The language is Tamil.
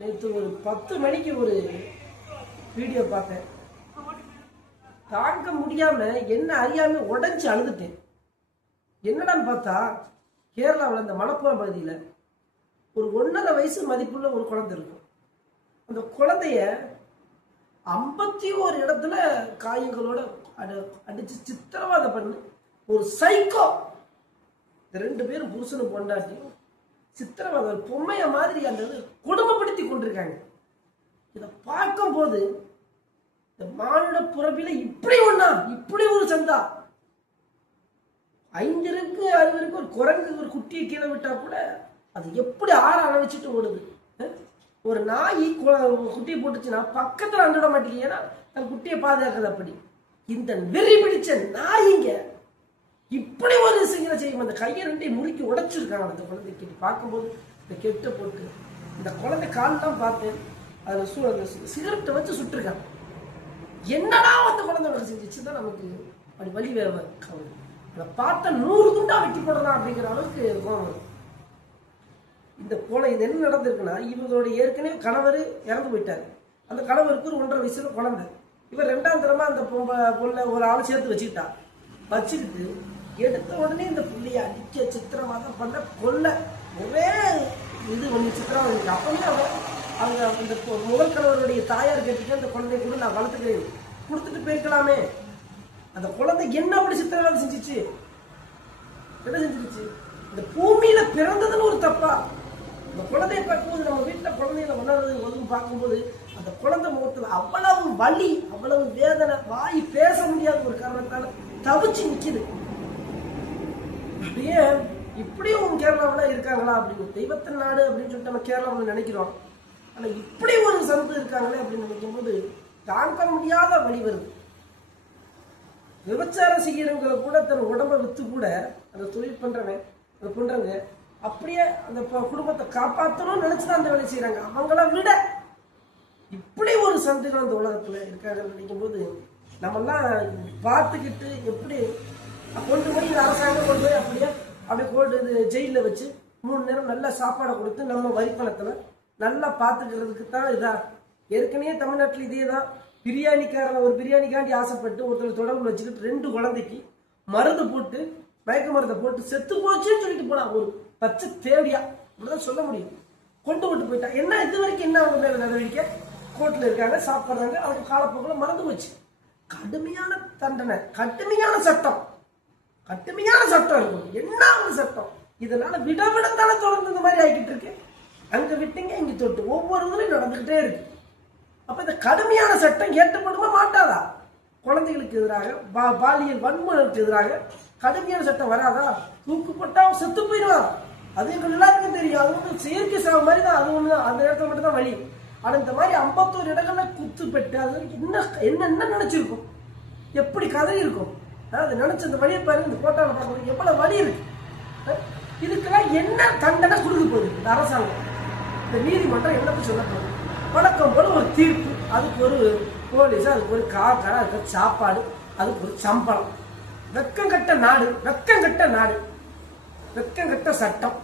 நேற்று ஒரு 10 மணிக்கு ஒரு வீடியோ பார்த்தேன். தாங்க முடியாம என்ன அறியாம உடைஞ்சு அழுதுட்டேன். என்னடான்னு பார்த்தா கேரளாவில் இந்த மணப்புறம் பகுதியில் ஒரு 1.5 வயசு மதிப்புள்ள ஒரு குழந்தை இருக்கும். அந்த குழந்தைய 51 இடத்துல காயங்களோட அடிச்சு சித்திரவதை பண்ணு ஒரு சைக்கோ. இந்த 2 பேரும் புருஷனும் பொண்டாட்டியும் சித்திரவதை பொம்மைய மாதிரி அந்த கொடுமைப்படுத்தி கொண்டிருக்காங்க. இதை பார்க்கும் போது இந்த மானுட புறவில இப்படி ஒரு சந்தா 5 இருக்கு 6 இருக்கு ஒரு குரங்கு ஒரு குட்டியை கீழே விட்டா கூட அது எப்படி அணைச்சிட்டு ஓடுது. ஒரு நாய் குட்டியை போட்டுச்சுன்னா பக்கத்துல அண்டிட மாட்டேங்க, ஏன்னா தன் குட்டியை பாதுகாக்கிறது. அப்படி இந்த வெறி பிடிச்ச நாயிங்க இப்படி ஒரு சிங்கனை செய்யும். அந்த கையை 2 முறுக்கி உடைச்சிருக்காங்க அந்த குழந்தைக்கு. பார்க்கும்போது இந்த கெட்ட போட்டு இந்த குழந்தை கால்லாம் பார்த்தேன், அதில் சிகரெட்டை வச்சு சுட்டுருக்காங்க. என்னடா அந்த குழந்தை உனக்கு செஞ்சிச்சுதான் நமக்கு அப்படி வலி வேற அதை பார்த்தா 100 துண்டா வெட்டி போடலாம் அப்படிங்கிற அளவுக்கு இருக்கும். இந்த போல இது என்ன நடந்திருக்குன்னா, இவங்களோட ஏற்கனவே கணவர் இறந்து போயிட்டாரு. அந்த கணவருக்கு ஒரு 1.5 வயசுல குழந்தை. இவர் 2ஆம் தரமா அந்த பொண்ணை ஒரு ஆள் சேர்த்து வச்சுக்கிட்டு எடுத்த உடனே இந்த புள்ளைய அடிக்க சித்திரமாக பண்ண கொல்ல ஒரே இது பண்ணி சித்திரமாக. அப்பவே அவங்க அந்த முதல் கணவருடைய தாயார் கேட்டுட்டு அந்த குழந்தைய கூட நான் வளர்த்துக்கிறேன் கொடுத்துட்டு போயிருக்கலாமே. அந்த குழந்தை என்ன அப்படி சித்திரவதை செஞ்சிச்சு? என்ன செஞ்சிருச்சு? இந்த பூமியில பிறந்ததுன்னு ஒரு தப்பா? அந்த குழந்தைய பார்க்கும்போது நம்ம வீட்டுல குழந்தைகளை வளர்றது பார்க்கும்போது அந்த குழந்தை முகத்துல அவ்வளவு வலி, அவ்வளவு வேதனை, வாய் பேச முடியாத ஒரு காரணத்தால தவிச்சு நிக்குது. அப்படியே இப்படியும் கேரளாவில் இருக்காங்களா அப்படின்னு, தெய்வத்தின் நாடு அப்படின்னு சொல்லிட்டு நம்ம கேரளாவில் நினைக்கிறோம். ஆனா இப்படி ஒரு சந்து இருக்காங்களே அப்படின்னு நினைக்கும் போது தாங்க முடியாத வழி வருது. விபச்சாரம் செய்யறவங்களை கூட தன் உடம்பை வித்து கூட அந்த தொழில் பண்றவங்க அப்படியே அந்த குடும்பத்தை காப்பாற்றணும்னு நினைச்சுதான் அந்த வேலை செய்யறாங்க. அவங்கள விட இப்படி ஒரு சந்துகள் அந்த உலகத்துல இருக்காங்க நினைக்கும் போது நம்மெல்லாம் பார்த்துக்கிட்டு எப்படி கொண்டு போய் அரசாங்கம் கொண்டு போய் அப்படியே கொண்டு ஜெயிலில் வச்சு 3 நேரம் நல்ல சாப்பாடை கொடுத்து நம்ம வரி பணத்துல நல்லா பார்த்துக்கிறதுக்கு தான் இதா. ஏற்கனவே தமிழ்நாட்டில் இதே தான். பிரியாணிக்காரன் ஒரு பிரியாணிக்காண்டி ஆசைப்பட்டு ஒருத்தர் தொடர்பு வச்சுக்கிட்டு 2 குழந்தைக்கு மருந்து போட்டு மயக்க மருந்தை போட்டு செத்து போச்சுன்னு சொல்லிட்டு போனா. ஒரு பச்சை தேவையா அப்படிதான் சொல்ல முடியும். கொண்டு விட்டு போயிட்டா. என்ன இது வரைக்கும் என்ன அவங்க மேல நடவடிக்கை? கோர்ட்ல இருக்காங்க, சாப்பிட்றாங்க, அவங்க காலப்போக்கில் மறந்து போச்சு. கடுமையான தண்டனை, கடுமையான சட்டம் இருக்கும். என்ன ஒரு சட்டம்? இதனால விடத்தானே தொடர்ந்து இந்த மாதிரி ஆகிட்டு இருக்கு. அங்க விட்டீங்க இங்க தொட்டு ஒவ்வொரு இதுலையும் நடந்துகிட்டே இருக்கு. அப்ப இந்த கடுமையான சட்டம் ஏற்றப்படுமா மாட்டாதா? குழந்தைகளுக்கு எதிராக பாலியல் வன்முறைக்கு எதிராக கடுமையான சட்டம் வராதா? தூக்குப்பட்டா செத்து போயிடுவார். அது எங்க எல்லாருக்கும் தெரியும். அது வந்து செயற்கை சாவு மாதிரி தான். அது ஒண்ணு அந்த இடத்துல மட்டும் தான் வழி. ஆனா இந்த மாதிரி 51 இடங்கள்ல குத்து பெட்டு அது என்ன நினைச்சிருக்கும், எப்படி கதறி இருக்கும். அதாவது நினைச்ச அந்த வழியை பாருங்க, இந்த போட்டாவை பார்க்கணும் எவ்வளவு வழி இருக்கு. இதுக்கெல்லாம் என்ன தண்டனை கொடுக்க போகுது இந்த அரசாங்கம்? இந்த நீதிமன்றம் என்னத்தை சொல்ல போகுது? வழக்கம் போல ஒரு தீர்ப்பு, அதுக்கு ஒரு போலீஸ், அதுக்கு ஒரு காக்கடை, அதுக்கு சாப்பாடு, அதுக்கு ஒரு சம்பளம். வெக்கம் கட்ட நாடு, வெக்கம் கட்ட சட்டம்.